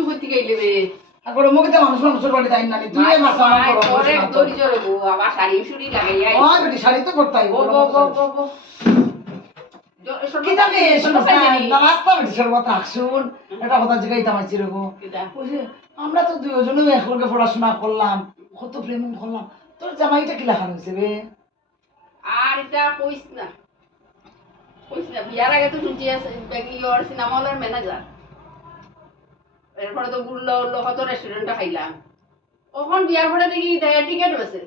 তুই কইতে গেলি রে আগর মুখে মানুষ মানুষের বাড়ি তাই না তুই মাসা আমার পরে দড়ি জরে গো আবার শাড়ি শুড়ি লাগাইয়া ওই বেটি শাড়ি তো পরতাই ও কি জানি না রাস্তা বেটি সর্বত রাখছুন এটা কথা জিগাইতাম আইছি রে গো আমরা তো দুইজনে একলগে পড়াশোনা করলাম কত প্রেম করলাম তোর জামাইটা কি লেখা হইছে রে আর এটা কইছ না বিয়ার আগে তো শুনছি ইয়র সিনেমা হলের ম্যানেজার এরপরে তো ঘুরলো উঠলো কত রেস্টুরেন্টে খাইলাম ওখান বিয়ার পরে দেখি টিকিট বেছে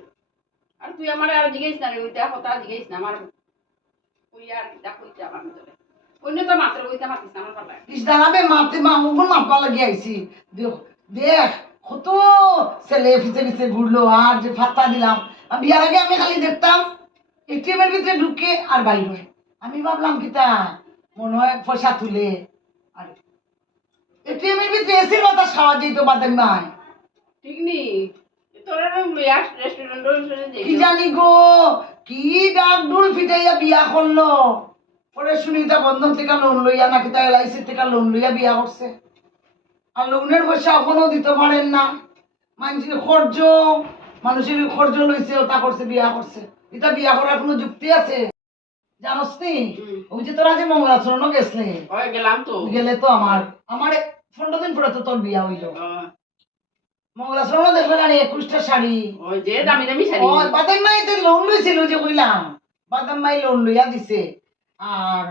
আর তুই আমার আর জিজ্ঞেস না রে ওইটা কথা জিজ্ঞেস না আমার ওই আর এটা কইতে আমার ভিতরে অন্য তো মাত্র কইতে মাতিস না আমার পালা ইস দাঁড়াবে মারতে মামুগুন মাপা লাগি আইছি দেখ কত ছেলে ফিসে ফিসে ঘুরলো আর যে ফাত্তা দিলাম বিয়ার আগে আমি খালি দেখতাম এটিএমের ভিতরে ঢুকে আর বাইর হয় আমি ভাবলাম কিতা মনে হয় পয়সা তুলে আর এটিএমের ভিতরে এসির বাতাস খাওয়া যেত বাদাম নাই ঠিক নি তোরা রেস্টুরেন্ট কি জানি গো কি ডাক ডুল ফিটাইয়া বিয়া করলো পরে সুনিতা বন্ধন থেকে লোন লইয়া নাকি তাই এলআইসি থেকে লোন লইয়া বিয়া করছে আর লোনের পয়সা এখনো দিতে পারেন না মানুষের খরচ লইছে ওটা করছে বিয়া করছে এটা বিয়া করার কোনো যুক্তি আছে জানোস নি ওই যে তোরা যে মঙ্গলাচরণ গেছলে গেলাম তো গেলে তো আমার 15 দিন পরে তো তোর বিয়া হইলো মঙ্গলাচরণ দেখলে না 21টা শাড়ি ওই যে দামি দামি শাড়ি ওই বাদাম মাই তো লোন লইছিল যে কইলাম বাদাম মাই লোন লইয়া দিছে আর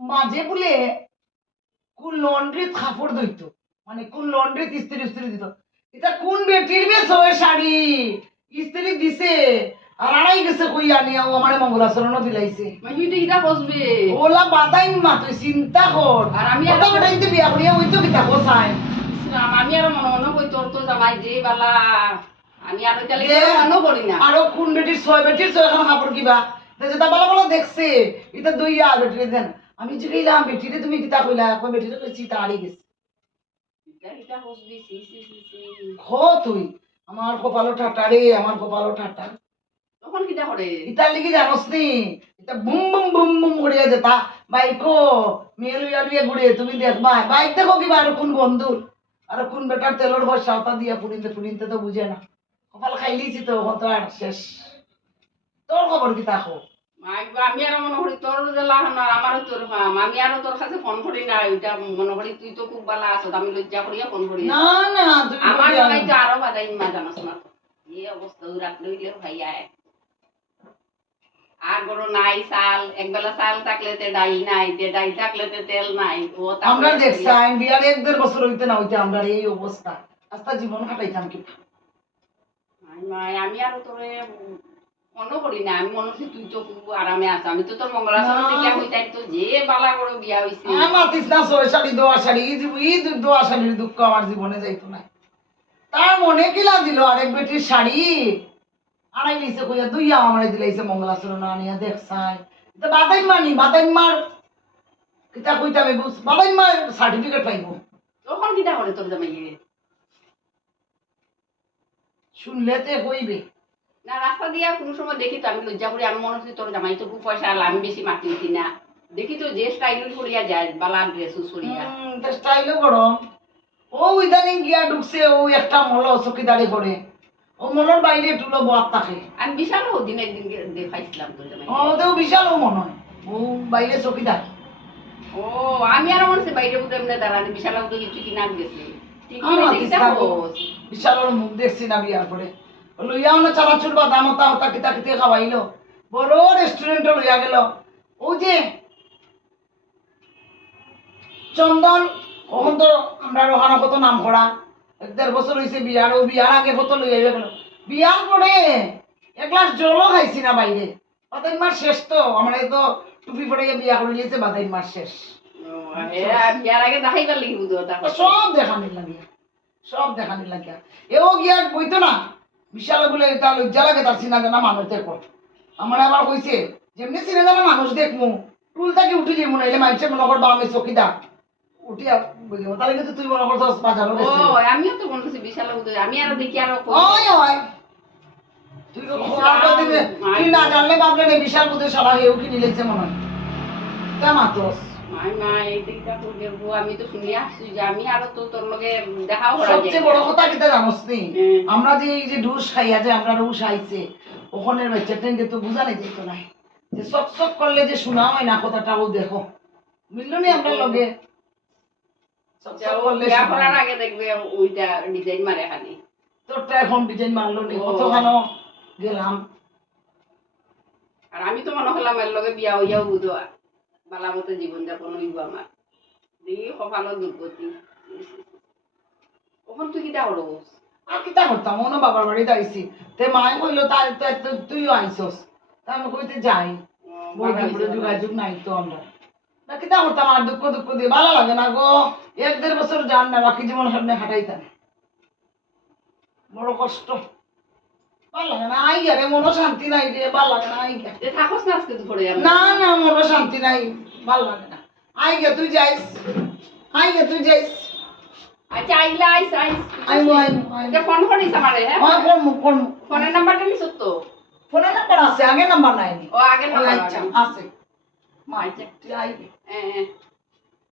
মাঝে বলে কোন লন্ড্রি কাপড় দইতো মানে কোন লন্ড্রি ইস্ত্রি দিত এটা কোন বেটির বেশ হয় শাড়ি ইস্ত্রি দিছে আর আড়াই গেছে কই আনিয়া ও আমারে মঙ্গলাচরণও দিলাইছে তুই তো ইটা বসবে ওলা বাদাম মা তুই চিন্তা কর আর আমি কত বেটাইতে বিয়া করিয়া হইতো কিতা কোসায় আমি আর মনে কই তোর তো জামাই যে বালা আমি আর ওইটা লেগে মনে করি না আরো কোন বেটির 6 এখন কাপড় কিবা যেটা বালা বালা দেখছে এটা দইয়া বেটিরে দেন আমি যে কইলাম বেটিরে তুমি কিতা কইলা কই বেটিরে কইছি তাড়ি গেছে এটা বসবি সি খো তুই আমার কপালো ঠাটা রে আমার কপালো ঠাটা তখন কিটা করে ইতার লিগে জানোস নি এটা বুম বুম বুম বুম ঘুরিয়ে যেতা বাইকো মেয়ে লইয়া লইয়া ঘুরিয়ে তুমি দেখবা বাইক দেখো কিবা আর কোন বন্ধুর আর কোন বেটার তেলর বর্ষা ওটা দিয়া পুরিনতে তো বুঝে না কপাল খাইলিছি তো কত আর শেষ তোর খবর কি তাকো আমি আর মনে করি তোর যে লাহান আমারও তোর হাম আমি আরো তোর কাছে ফোন করি না ওইটা মনে করি তুই তো খুব ভালো আছো আমি লজ্জা করিয়া ফোন করি না না তুমি আমার জামাই তো আরো বাদাই মা জানাস না এই অবস্থা রাত লইলে ভাইয়া আর বড় নাই চাল একবেলা চাল থাকলে তে ডাইল নাই তে ডাইল থাকলে তে তেল নাই ও আমরা দেখছাই বিয়ার 1.5 বছর হইতে না হইতে আমরা এই অবস্থা আস্তা জীবন কাটাইতাম কি আমি আর তোরে মনে করি না আমি মনে করি তুই তো খুব আরামে আছ আমি তো তোর মঙ্গলাচরণ থেকে হইতাই তো যে বালা করে বিয়া হইছে আমার তৃষ্ণা 6 শাড়ি 2 শাড়ি এই 2 শাড়ির দুঃখ আমার জীবনে যাইতো না তার মনে কিলা দিল আরেক বেটির শাড়ি আড়াই লিছে কইয়া দুইয়া আমারে দিলাইছে মঙ্গলাচরণ আনিয়া দেখছাই তো বাদাই মার কিতা কইতা আমি বুঝ বাদাই মার সার্টিফিকেট পাইবো তখন কিটা করে তোর জামাইয়ে শুনলে তে কইবে না রাস্তা দিয়া কোনো সময় দেখি তো আমি লজ্জা করি আমি মনে হচ্ছে তোর জামাই তো খুব পয়সা আমি বেশি মাতি উঠি না দেখি তো যে স্টাইল করিয়া যায় বালা ড্রেস করিয়া স্টাইলও গরম ও ইদানিং গিয়া ঢুকছে ও একটা মল চকিদারি করে ও মনের বাইরে টুলো বাপ থাকে আমি বিশাল দিন একদিন দেখাইছিলাম তোর জামাই ওদেরও বিশাল ও মনে হয় ও বাইরে চকিদার ও আমি আর মনে হচ্ছে বাইরে বুঝে এমনি দাঁড়ানি বিশাল তো কিছু কিনা গেছে বিশাল ওর মুখ দেখছি না বিয়ার পরে লইয়াও না চানাচুর বা দাম হতা কিতা কিতে খাওয়াইলো বড় রেস্টুরেন্টে লইয়া গেল ও যে চন্দন কখন তো আমরা ওখানে কত নাম করা 1.5 বছর হয়েছে বিয়ার ও বিয়ার আগে কত লইয়া গেল বিয়ার পরে 1 গ্লাস জলও খাইছি না বাইরে বাদাই মাস শেষ তো আমরা তো টুপি পরে বিয়া করে নিয়েছে বাদাই মাস শেষ বিয়ার আগে দেখাইবার লাগি সব দেখানির লাগিয়া এও গিয়া বইতো না বিশাল বলে এটা লজ্জা লাগে তার চিনা জানা মানুষ দেখো আমার আবার কইছে যেমনি চিনা জানা মানুষ দেখমু টুল থেকে উঠি যাবো না এলে মানুষের মনে করবা আমি চকিদা উঠিয়া বুঝবো তাহলে কিন্তু তুই মনে করছো বাজারও গেছে আমিও তো মনে করছি বিশাল আমি আর দেখি আর তুই তুই না জানলে ভাবলে বিশাল বুধে সারা হেউ কিনে লেছে মনে হয় কেমন তোস মাই মা এইটা করি গো আমি তো শুনি আসছি যে আমি আর তো তোর লগে দেখাও করা যায় সবচেয়ে বড় কথা কিটা জানোস নি হ্যাঁ। আমরা যে এই যে ডুস খাইয়া যে আমরা রুশ আইছে ওখানের বাচ্চাটাকে তো বুঝানি যেত না যে চক চক করলে যে শোনা হয় না কথাটাও দেখো বুঝলো নি আমরা লগে চক চক করলে বিয়া শোনা করার হয়। আগে দেখবে ওইটা ডিজাইন মারে খালি তোরটা এখন ডিজাইন মারলো নি ও। কতখানো গেলাম আর আমি তো মনে করলাম এর লগে বিয়া হইয়াও বুঝো বালা মতো জীবন যাপন হইব আমার দেখি কপালও দুর্গতি কখন তুই কিটা করবস আর কিতা করতাম অন্য বাবার বাড়িতে আইছি তে মায়ে কইলো তাই তুইও আইসস তা আমি কইতে যাই বহুদিন পরে যোগাযোগ নাই তো আমরা না কিতা করতাম আর দুঃখ দুঃখ দিয়ে ভালো লাগে না গো 1-1.5 বছর যান না বাকি জীবন সামনে হাঁটাইতাম বড় কষ্ট ভালো লাগে না আই গেলে মনো শান্তি নাই রে ভালো লাগে না আই গে থাকস না আজকে দুপুরে না না মনো শান্তি নাই ভালো লাগে না আই গে তুই যাইস আই গে তুই যাইস আচ্ছা আইলা আইস আইস আইমু ফোন করিস আমারে হ্যাঁ করমু ফোনের নাম্বারটা নিস তো ফোনে নাম্বার আছে আগে নাম্বার নাই ও আগের নাম্বার আচ্ছা আছে মা আচ্ছা তুই আই গে হ্যাঁ